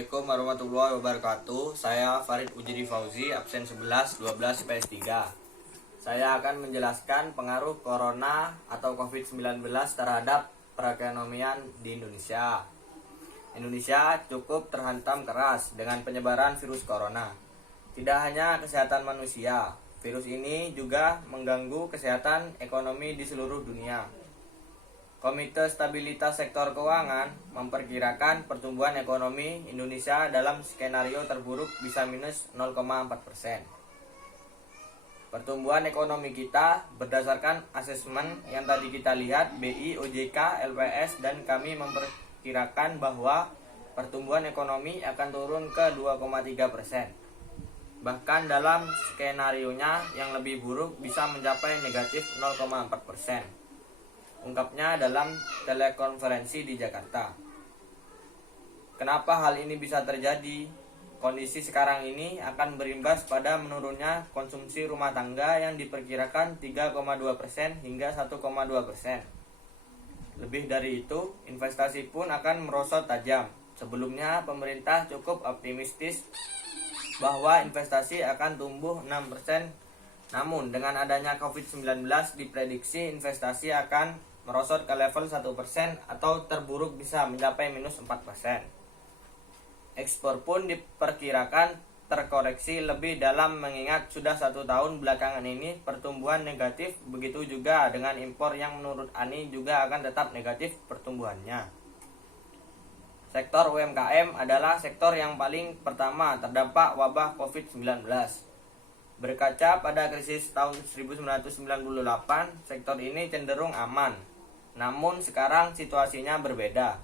Assalamualaikum warahmatullahi wabarakatuh. Saya Farid Ujiri Fauzi, absen 11, 12 IPS 3. Saya akan menjelaskan pengaruh corona atau COVID-19 terhadap perekonomian di Indonesia. Indonesia cukup terhantam keras dengan penyebaran virus corona. Tidak hanya kesehatan manusia, virus ini juga mengganggu kesehatan ekonomi di seluruh dunia. Komite Stabilitas Sektor Keuangan memperkirakan pertumbuhan ekonomi Indonesia dalam skenario terburuk bisa minus 0,4%. Pertumbuhan ekonomi kita berdasarkan asesmen yang tadi kita lihat BI, OJK, LPS, dan kami memperkirakan bahwa pertumbuhan ekonomi akan turun ke 2,3%. Bahkan dalam skenarionya yang lebih buruk bisa mencapai negatif 0,4%. Ungkapnya dalam telekonferensi di Jakarta. Kenapa hal ini bisa terjadi? Kondisi sekarang ini akan berimbas pada menurunnya konsumsi rumah tangga yang diperkirakan 3,2% hingga 1,2%. Lebih dari itu, investasi pun akan merosot tajam. Sebelumnya pemerintah cukup optimistis bahwa investasi akan tumbuh 6%. Namun dengan adanya COVID-19 diprediksi investasi akan merosot ke level 1% atau terburuk bisa mencapai minus 4%. Ekspor pun diperkirakan terkoreksi lebih dalam mengingat sudah 1 tahun belakangan ini pertumbuhan negatif, begitu juga dengan impor yang menurut Ani juga akan tetap negatif pertumbuhannya. Sektor UMKM adalah sektor yang paling pertama terdampak wabah COVID-19. Berkaca pada krisis tahun 1998, sektor ini cenderung aman. Namun sekarang situasinya berbeda.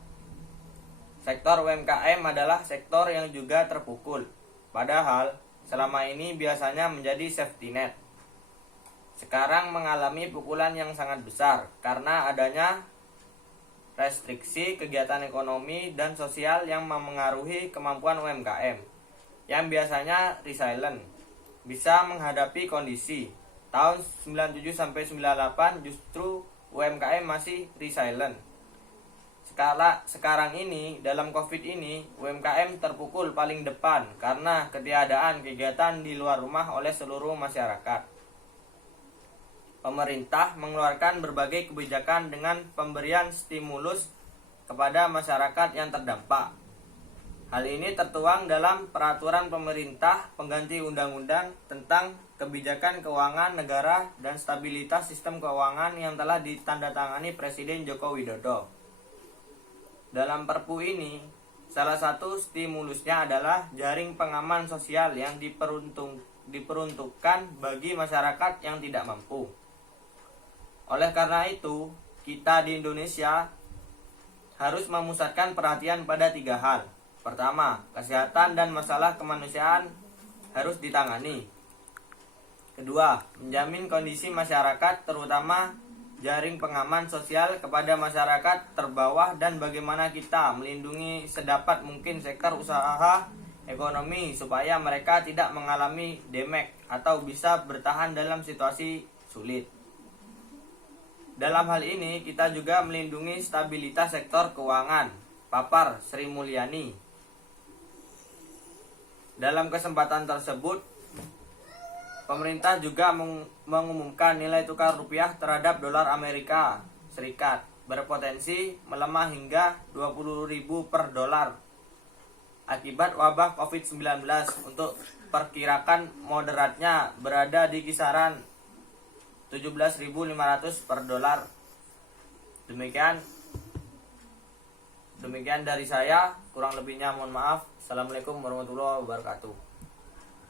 Sektor UMKM adalah sektor yang juga terpukul. Padahal selama ini biasanya menjadi safety net. Sekarang mengalami pukulan yang sangat besar karena adanya restriksi kegiatan ekonomi dan sosial yang memengaruhi kemampuan UMKM yang biasanya resilient, bisa menghadapi kondisi. Tahun 97 sampai 98 justru UMKM masih resilient. Sekarang ini dalam Covid ini UMKM terpukul paling depan karena ketiadaan kegiatan di luar rumah oleh seluruh masyarakat. Pemerintah mengeluarkan berbagai kebijakan dengan pemberian stimulus kepada masyarakat yang terdampak. Hal ini tertuang dalam peraturan pemerintah pengganti undang-undang tentang kebijakan keuangan negara dan stabilitas sistem keuangan yang telah ditandatangani Presiden Joko Widodo. Dalam Perpu ini, salah satu stimulusnya adalah jaring pengaman sosial yang diperuntukkan bagi masyarakat yang tidak mampu. Oleh karena itu, kita di Indonesia harus memusatkan perhatian pada 3 hal. Pertama, kesehatan dan masalah kemanusiaan harus ditangani. Kedua, menjamin kondisi masyarakat terutama jaring pengaman sosial kepada masyarakat terbawah dan bagaimana kita melindungi sedapat mungkin sektor usaha ekonomi supaya mereka tidak mengalami damage atau bisa bertahan dalam situasi sulit. Dalam hal ini kita juga melindungi stabilitas sektor keuangan. Papar Sri Mulyani. Dalam kesempatan tersebut, pemerintah juga mengumumkan nilai tukar rupiah terhadap dolar Amerika Serikat berpotensi melemah hingga 20.000 per dolar akibat wabah COVID-19. Untuk perkirakan moderatnya berada di kisaran 17.500 per dolar. Demikian dari saya, kurang lebihnya mohon maaf. Assalamualaikum warahmatullahi wabarakatuh.